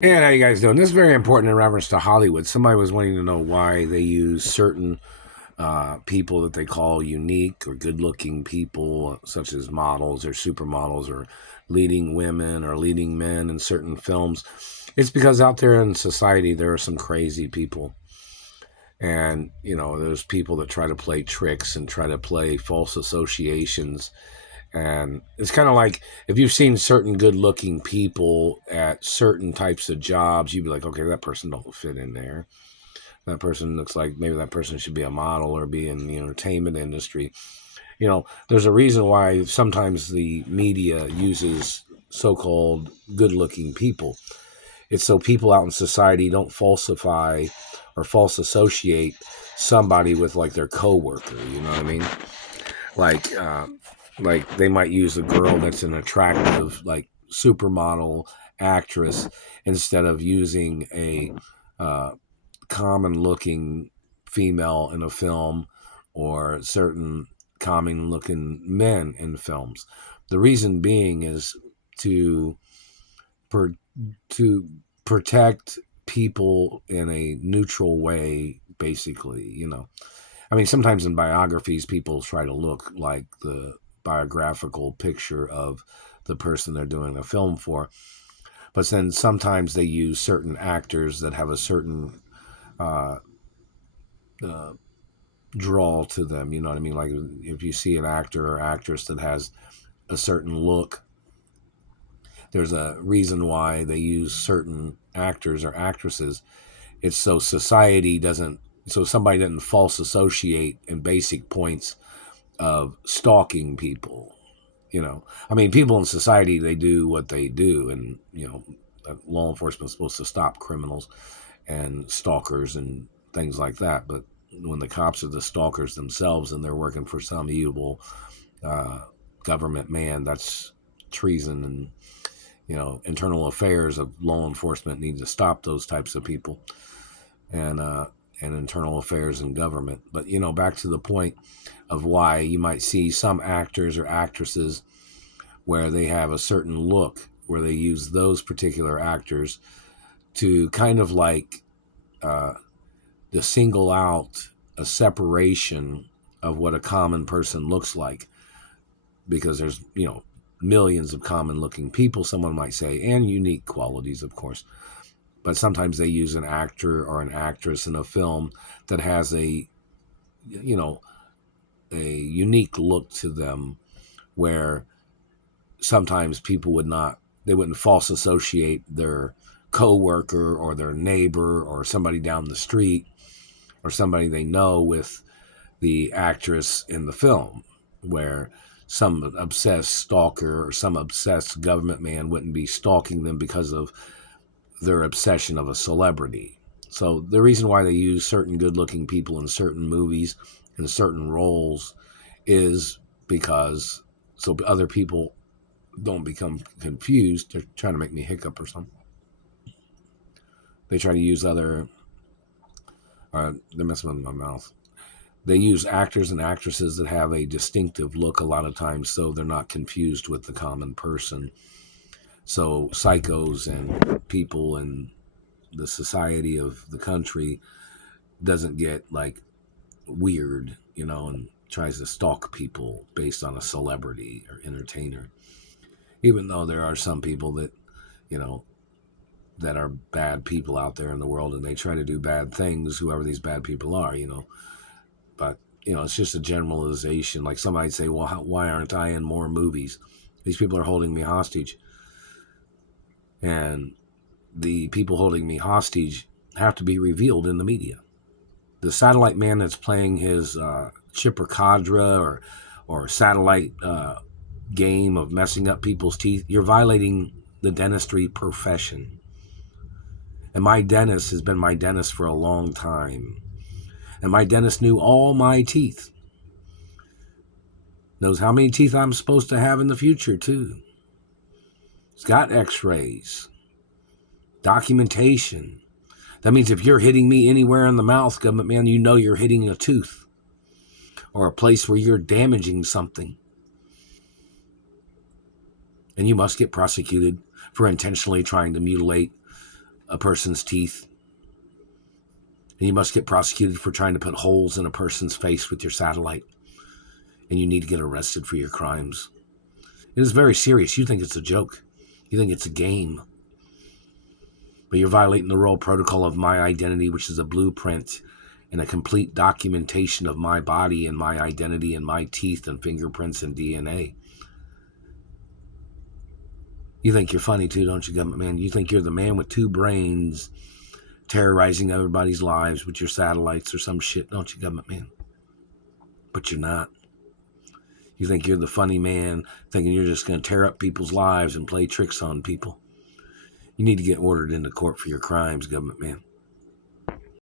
And how you guys doing? This is very important in reference to Hollywood. Somebody was wanting to know why they use certain people that they call unique or good-looking people, such as models or supermodels or leading women or leading men in certain films. It's because out there in society there are some crazy people, and there's people that try to play tricks and try to play false associations. And it's kind of like if you've seen certain good looking people at certain types of jobs, you'd be like, okay, that person don't fit in there. That person looks like maybe that person should be a model or be in the entertainment industry. There's a reason why sometimes the media uses so-called good looking people. It's so people out in society don't falsify or false associate somebody with like their coworker. You know what I mean? Like, like they might use a girl that's an attractive, like supermodel actress instead of using a uh, common looking female in a film or certain common looking men in films. The reason being is to per, to protect people in a neutral way, basically. I mean, sometimes in biographies, people try to look like the biographical picture of the person they're doing a film for. But then sometimes they use certain actors that have a certain uh, uh, draw to them. You know what I mean? Like if you see an actor or actress that has a certain look, there's a reason why they use certain actors or actresses. It's so society doesn't, so somebody doesn't false associate in basic points of stalking people. I mean, people in society, they do what they do, and law enforcement is supposed to stop criminals and stalkers and things like that. But when the cops are the stalkers themselves and they're working for some evil uh, government man, that's treason. And internal affairs of law enforcement need to stop those types of people, and internal affairs in government. But back to the point of why you might see some actors or actresses where they have a certain look, where they use those particular actors to kind of like uh, to single out a separation of what a common person looks like, because there's millions of common looking people, someone might say, and unique qualities, of course. But sometimes they use an actor or an actress in a film that has you know a unique look to them, where sometimes people would not, they wouldn't false associate their coworker or their neighbor or somebody down the street or somebody they know with the actress in the film, where some obsessed stalker or some obsessed government man wouldn't be stalking them because of their obsession of a celebrity. So the reason why they use certain good-looking people in certain movies and certain roles is because so other people don't become confused. They're trying to make me hiccup or something. They try to use other. They're messing with my mouth. They use actors and actresses that have a distinctive look a lot of times, so they're not confused with the common person. So psychos and people in the society of the country doesn't get like weird, and tries to stalk people based on a celebrity or entertainer. Even though there are some people that, you know, that are bad people out there in the world and they try to do bad things, whoever these bad people are. But, it's just a generalization. Like somebody say, well, why aren't I in more movies? These people are holding me hostage. And the people holding me hostage have to be revealed in the media. The satellite man that's playing his Chipper Cadre or satellite game of messing up people's teeth, you're violating the dentistry profession. And my dentist has been my dentist for a long time. And my dentist knew all my teeth. Knows how many teeth I'm supposed to have in the future, too. It's got x-rays, documentation. That means if you're hitting me anywhere in the mouth, government man, you're hitting a tooth or a place where you're damaging something. And you must get prosecuted for intentionally trying to mutilate a person's teeth. And you must get prosecuted for trying to put holes in a person's face with your satellite. And you need to get arrested for your crimes. It is very serious. You think it's a joke. You think it's a game. But you're violating the royal protocol of my identity, which is a blueprint and a complete documentation of my body and my identity and my teeth and fingerprints and DNA. You think you're funny too, don't you, government man? You think you're the man with two brains terrorizing everybody's lives with your satellites or some shit, don't you, government man? But you're not. You think you're the funny man, thinking you're just going to tear up people's lives and play tricks on people. You need to get ordered into court for your crimes, government man.